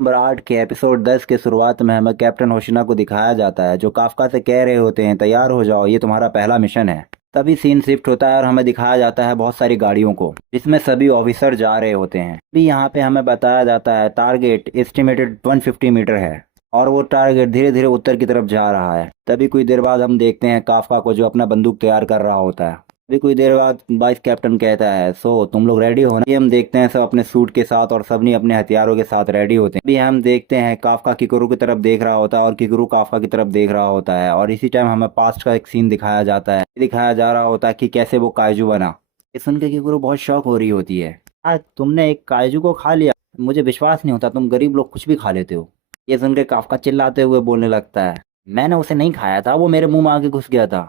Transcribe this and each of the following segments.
Number 8 के episode 10 के शुरुआत में हमें कैप्टन होशिना को दिखाया जाता है जो काफका से कह रहे होते हैं तैयार हो जाओ, ये तुम्हारा पहला मिशन है। तभी सीन शिफ्ट होता है और हमें दिखाया जाता है बहुत सारी गाड़ियों को जिसमें सभी ऑफिसर जा रहे होते हैं। भी यहाँ पे हमें बताया जाता है टारगेट एस्टिमेटेड 150 मीटर है और वो टारगेट धीरे धीरे उत्तर की तरफ जा रहा है। तभी कुछ देर बाद हम देखते हैं काफका को जो अपना बंदूक तैयार कर रहा होता है। अभी कुछ देर बाद वाइस कैप्टन कहता है सो तुम लोग रेडी हो ना। ये हम देखते हैं सब अपने सूट के साथ और सबनी अपने हथियारों के साथ रेडी होते हैं। अभी हम देखते हैं काफका किकुरु की तरफ देख रहा होता है और किकुरु काफका की तरफ देख रहा होता है और इसी टाइम हमें पास्ट का एक सीन दिखाया जाता है। दिखाया जा रहा होता है कि कैसे वो काइजू बना। ये सुन के किकुरु बहुत शौक हो रही होती है। आज तुमने एक काइजू को खा लिया, मुझे विश्वास नहीं होता, तुम गरीब लोग कुछ भी खा लेते हो। ये सुन के काफका चिल्लाते हुए बोलने लगता है मैंने उसे नहीं खाया था, वो मेरे मुंह में आके घुस गया था।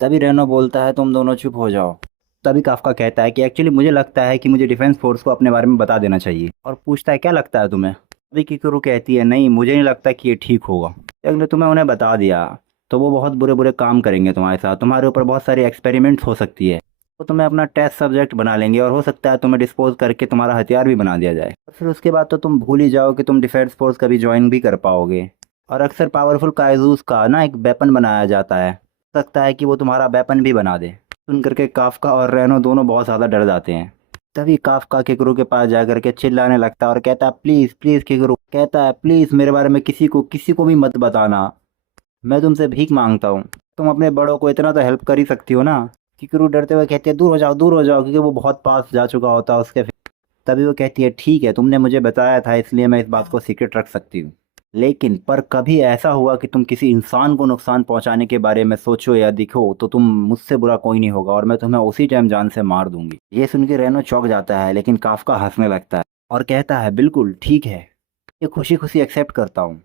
तभी रेनो बोलता है तुम दोनों चुप हो जाओ। तभी काफ्का कहता है कि एक्चुअली मुझे लगता है कि मुझे डिफेंस फोर्स को अपने बारे में बता देना चाहिए और पूछता है क्या लगता है तुम्हें। तभी किकुरु कहती है नहीं मुझे नहीं लगता कि ये ठीक होगा, अगर तुम्हें उन्हें बता दिया तो वो बहुत बुरे बुरे काम करेंगे तुम्हारे साथ, तुम्हारे ऊपर बहुत सारी एक्सपेरिमेंट्स हो सकती है, वो तुम्हें अपना टेस्ट सब्जेक्ट बना लेंगे और हो सकता है तुम्हें डिस्पोज करके तुम्हारा हथियार भी बना दिया जाए। फिर उसके बाद तो तुम भूल ही जाओ कि तुम डिफेंस फोर्स कभी ज्वाइन भी कर पाओगे। और अक्सर पावरफुल काइजूस का ना एक वेपन बनाया जाता है, हो सकता है कि वो तुम्हारा वेपन भी बना दे। सुन करके काफ्का और रेनो दोनों बहुत ज़्यादा डर जाते हैं। तभी काफ्का किकरू के पास जा करके चिल्लाने लगता है और कहता है प्लीज़ प्लीज़ किकरू, कहता है प्लीज़ मेरे बारे में किसी को भी मत बताना, मैं तुमसे भीख मांगता हूँ, तुम अपने बड़ों को इतना तो हेल्प कर ही सकती हो ना। किकरू डरते हुए कहती है दूर हो जाओ क्योंकि वो बहुत पास जा चुका होता है उसके। तभी वो कहती है ठीक है तुमने मुझे बताया था इसलिए मैं इस बात को सीक्रेट रख सकती हूँ, लेकिन पर कभी ऐसा हुआ कि तुम किसी इंसान को नुकसान पहुंचाने के बारे में सोचो या दिखो तो तुम मुझसे बुरा कोई नहीं होगा और मैं तुम्हें उसी टाइम जान से मार दूंगी। ये सुन के रेनो चौंक जाता है लेकिन काफ्का हंसने लगता है और कहता है बिल्कुल ठीक है, ये खुशी खुशी एक्सेप्ट करता हूँ,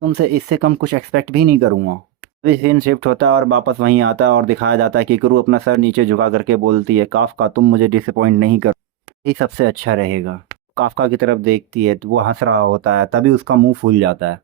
तुमसे इससे कम कुछ एक्सपेक्ट भी नहीं करूँगा। अभी सीन शिफ्ट होता है और वापस वहीं आता है और दिखाया जाता है कि क्रू अपना सर नीचे झुका करके बोलती है काफ्का तुम मुझे डिसअपॉइंट नहीं करो, यही सबसे अच्छा रहेगा। काफ्का की तरफ देखती है तो वो हंस रहा होता है, तभी उसका मुंह फूल जाता है।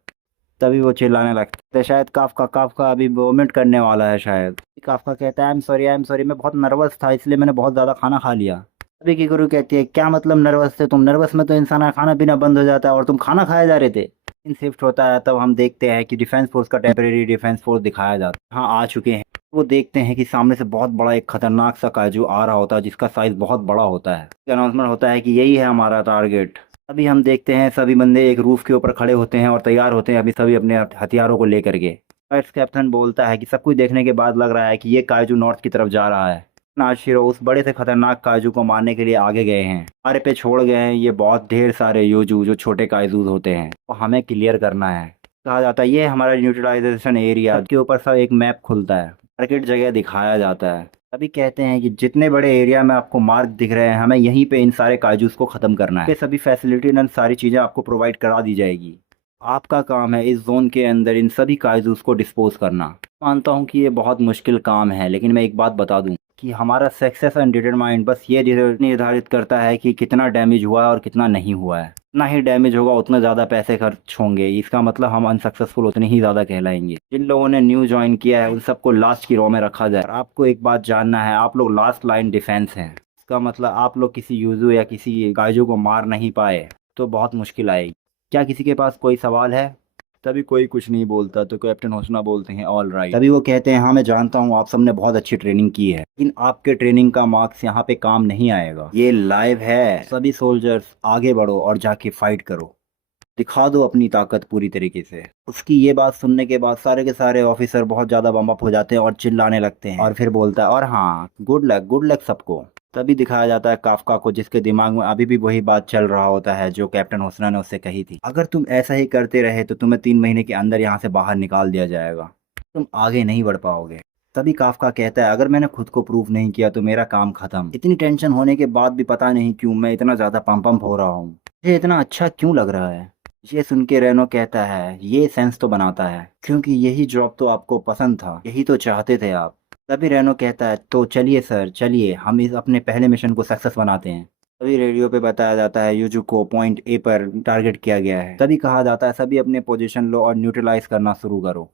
तभी वो चिल्लाने लगता है शायद काफ्का काफ्का अभी वोमिट करने वाला है शायद। काफ्का कहता है आई एम सॉरी मैं बहुत नर्वस था इसलिए मैंने बहुत ज़्यादा खाना खा लिया। तभी की गुरु कहती है क्या मतलब नर्वस थे तुम, नर्वस में तो इंसान का खाना पीना बंद हो जाता है और तुम खाना खाए जा रहे थे। इन शिफ्ट होता है तब हम देखते हैं कि डिफेंस फोर्स का टेम्परेरी डिफेंस फोर्स दिखाया जाता है, हाँ आ चुके हैं। वो देखते हैं कि सामने से बहुत बड़ा एक खतरनाक सा काजू आ रहा होता है जिसका साइज बहुत बड़ा होता है। अनाउंसमेंट होता है कि यही है हमारा टारगेट। अभी हम देखते हैं सभी बंदे एक रूफ के ऊपर खड़े होते हैं और तैयार होते हैं अभी सभी अपने हथियारों को लेकर के। वाइस कैप्टन बोलता है कि सब कुछ देखने के बाद लग रहा है कि ये काजू नॉर्थ की तरफ जा रहा है। नाशिरो उस बड़े से खतरनाक काजू को मारने के लिए आगे गए हैं, हमारे पे छोड़ गए हैं ये बहुत ढेर सारे योजू जो छोटे काजूज होते हैं, वो हमें क्लियर करना है। कहा जाता है ये हमारा न्यूट्रलाइजेशन एरिया के ऊपर सब एक मैप खुलता है, मार्केट जगह दिखाया जाता है। अभी कहते हैं कि जितने बड़े एरिया में आपको मार्क दिख रहे हैं हमें यहीं पे इन सारे काजूस को ख़त्म करना है। ये सभी फैसिलिटी एंड सारी चीज़ें आपको प्रोवाइड करा दी जाएगी, आपका काम है इस जोन के अंदर इन सभी काजूस को डिस्पोज करना। मानता हूँ कि ये बहुत मुश्किल काम है लेकिन मैं एक बात बता दूँ कि हमारा सक्सेस एंड डिटरमाइंड बस ये निर्धारित करता है कि कितना डैमेज हुआ है और कितना नहीं हुआ है। जितना ही डैमेज होगा उतने ज़्यादा पैसे खर्च होंगे, इसका मतलब हम अनसक्सेसफुल उतने ही ज़्यादा कहलाएंगे। जिन लोगों ने न्यू ज्वाइन किया है उन सबको लास्ट की रो में रखा जाए। और आपको एक बात जानना है, आप लोग लास्ट लाइन डिफेंस हैं, इसका मतलब आप लोग किसी यूजू या किसी गाइजू को मार नहीं पाए तो बहुत मुश्किल आएगी। क्या किसी के पास कोई सवाल है? तभी कोई कुछ नहीं बोलता तो कैप्टन होशना बोलते हैं ऑल राइट। तभी वो कहते हैं हाँ मैं जानता हूँ आप सबने बहुत अच्छी ट्रेनिंग की है लेकिन आपके ट्रेनिंग का मार्क्स यहाँ पे काम नहीं आएगा, ये लाइव है। सभी सोल्जर्स आगे बढ़ो और जाके फाइट करो, दिखा दो अपनी ताकत पूरी तरीके से। उसकी ये बात सुनने के बाद सारे के सारे ऑफिसर बहुत ज़्यादा बम अप हो जाते हैं और चिल्लाने लगते हैं और फिर बोलता है और हाँ गुड लक सबको। तभी दिखाया जाता है काफ्का को जिसके दिमाग में अभी भी वही बात चल रहा होता है जो कैप्टन होसना ने उससे कही थी, अगर तुम ऐसा ही करते रहे तो तुम्हें 3 महीने के अंदर यहाँ से बाहर निकाल दिया जाएगा, तुम आगे नहीं बढ़ पाओगे। तभी काफ्का कहता है अगर मैंने खुद को प्रूव नहीं किया तो मेरा काम खत्म। इतनी टेंशन होने के बाद भी पता नहीं क्यों मैं इतना ज़्यादा पंप हो रहा हूँ, मुझे इतना अच्छा क्यों लग रहा है। ये सुन के रेनो कहता है ये सेंस तो बनाता है क्योंकि यही जॉब तो आपको पसंद था, यही तो चाहते थे आप। तभी रेनो कहता है तो चलिए सर चलिए हम इस अपने पहले मिशन को सक्सेस बनाते हैं। तभी रेडियो पे बताया जाता है यूजू को पॉइंट ए पर टारगेट किया गया है। तभी कहा जाता है सभी अपने पोजीशन लो और न्यूट्रलाइज करना शुरू करो।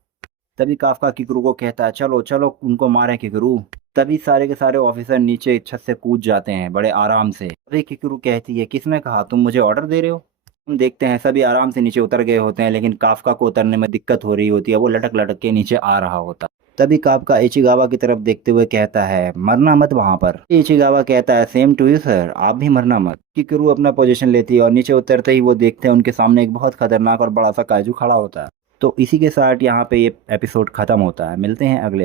तभी काफ्का किकरू को कहता है चलो चलो उनको मारें किकरू। तभी सारे के सारे ऑफिसर नीचे छत से कूद जाते हैं बड़े आराम से। तभी किकरू कहती है किसने कहा तुम मुझे ऑर्डर दे रहे हो। हम देखते हैं सभी आराम से नीचे उतर गए होते हैं, लेकिन काफका को उतरने में दिक्कत हो रही होती है, वो लटक लटक के नीचे आ रहा होता है। तभी काफका इचिगावा की तरफ देखते हुए कहता है, मरना मत वहां पर। इचिगावा कहता है, सेम टू यू सर, आप भी मरना मत। की क्रू अपना पोजीशन लेती है और नीचे उतरते ही वो देखते हैं उनके सामने एक बहुत खतरनाक और बड़ा सा काजू खड़ा होता है। तो इसी के साथ यहाँ पे ये एपिसोड खत्म होता है। मिलते हैं अगले